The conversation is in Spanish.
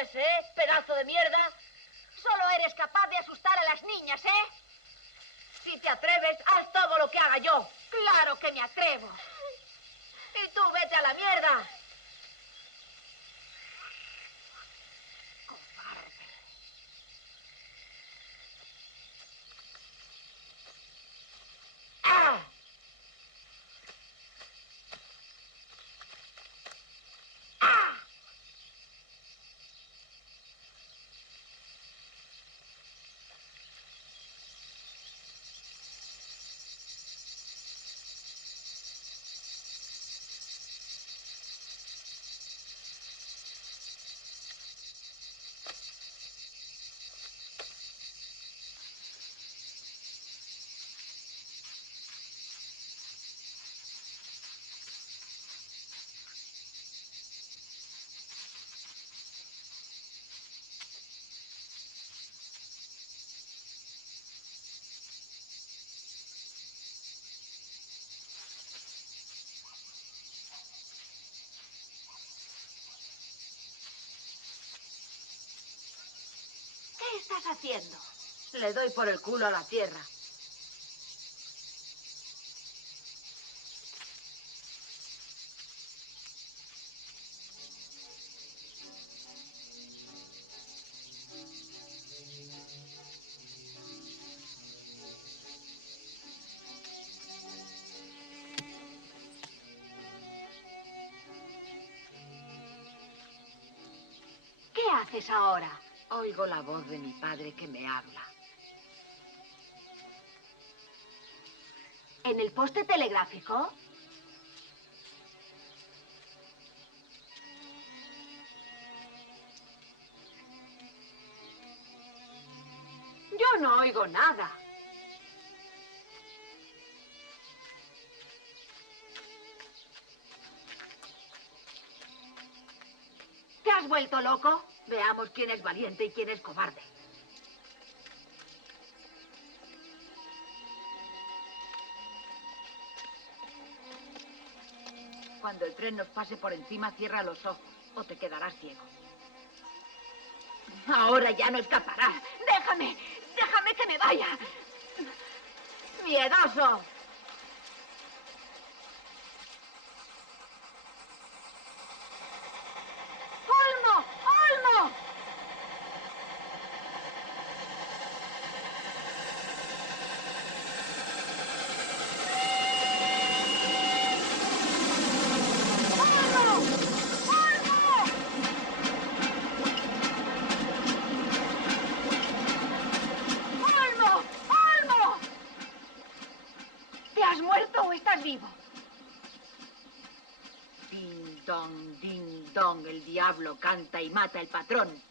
oyes, pedazo de mierda? Solo eres capaz de asustar a las niñas, Si te atreves, haz todo lo que haga yo. ¡Claro que me atrevo! Y tú vete a la mierda. Cobarde. ¡Ah! ¡Ah! ¿Qué estás haciendo? Le doy por el culo a la tierra. ¿Qué haces ahora? Oigo la voz de mi padre que me habla. ¿En el poste telegráfico? Yo no oigo nada. ¿Te has vuelto loco? Veamos quién es valiente y quién es cobarde. Cuando el tren nos pase por encima, cierra los ojos o te quedarás ciego. Ahora ya no escaparás. ¡Déjame! ¡Déjame que me vaya! ¡Miedoso! ¡Olmo! ¡Olmo! ¡Olmo! ¡Olmo! ¿Te has muerto o estás vivo? Ding dong, el diablo canta y mata el patrón.